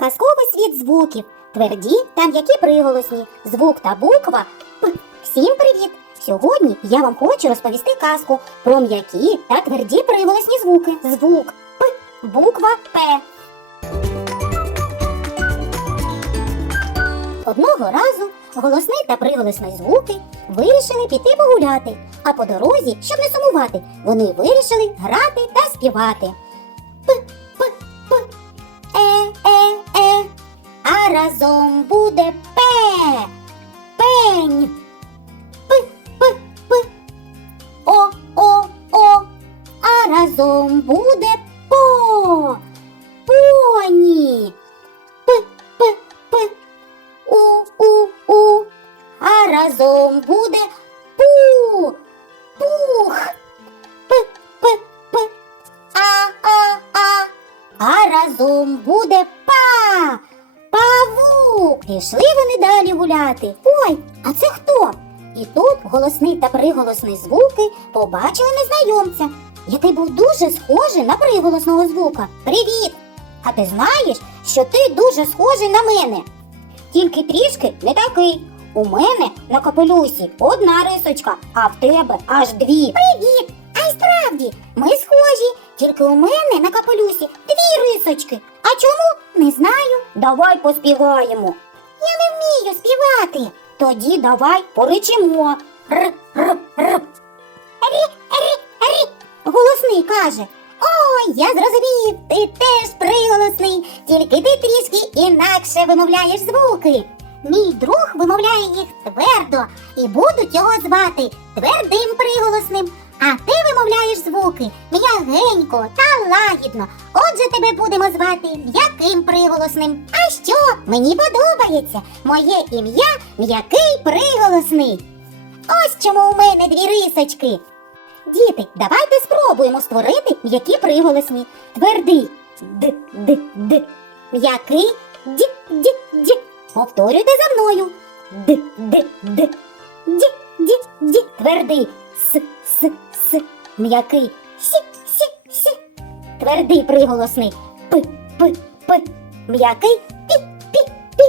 Казковий світ звуків. Тверді та м'які приголосні. Звук та буква П. Всім привіт! Сьогодні я вам хочу розповісти казку про м'які та тверді приголосні звуки. Звук П. Буква П. Одного разу голосний та приголосний звуки вирішили піти погуляти, а по дорозі, щоб не сумувати, вони вирішили грати та співати. Разом буде пе, пень. П, п, п, о, о, о, а разом буде по, поні. П, п, п, у, у, у, а разом буде пу, пух. П, п, п, а, разом буде павук. Пішли вони далі гуляти. Ой, а це хто? І тут голосний та приголосний звуки побачили незнайомця, який був дуже схожий на приголосного звука. Привіт! А ти знаєш, що ти дуже схожий на мене? Тільки трішки не такий. У мене на капелюсі одна рисочка, а в тебе аж дві. Привіт! А й справді, ми схожі, тільки у мене на капелюсі дві рисочки. А чому? Не знаю. Давай поспіваємо. Я не вмію співати. Тоді давай поричимо. Р, р, р. Рі, рі, рі. Голосний каже. Ой, я зрозумів, ти теж приголосний, тільки ти трішки інакше вимовляєш звуки. Мій друг вимовляє їх твердо і будуть його звати твердим приголосним. А ти вимовляєш звуки м'ягенько та лагідно. Отже, тебе будемо звати м'яким приголосним. А що? Мені подобається. Моє ім'я м'який приголосний. Ось чому у мене дві рисочки. Діти, давайте спробуємо створити м'які приголосні. Твердий д д д. М'який ді ді ді. Повторюйте за мною. Д д д. Ді ді ді. Твердий с с. М'який сі сі сі. Твердий приголосний п п п. М'який пі пі пі.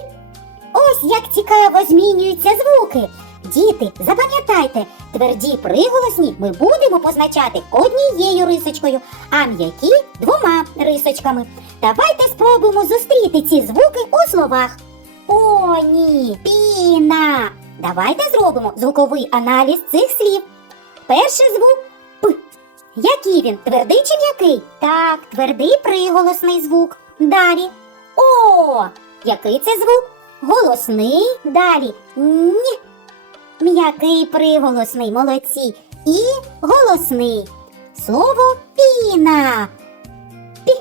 Ось як цікаво змінюються звуки. Діти, запам'ятайте, тверді приголосні ми будемо позначати однією рисочкою, а м'які двома рисочками. Давайте спробуємо зустріти ці звуки у словах. Поні, піна. Давайте зробимо звуковий аналіз цих слів. Перший звук. Який він? Твердий чи м'який? Так, твердий приголосний звук. Далі. О. Який це звук? Голосний. Далі. Ні. М'який приголосний, молодці. І голосний. Слово піна. Пі.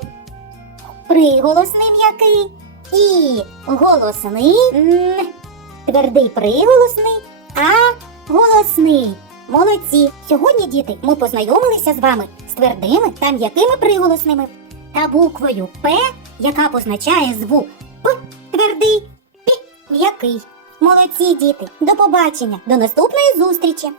Приголосний м'який. І голосний. Н. Твердий приголосний, а голосний. Молодці! Сьогодні, діти, ми познайомилися з вами з твердими та м'якими приголосними та буквою П, яка позначає звук П твердий, Пі м'який. Молодці, діти! До побачення, до наступної зустрічі!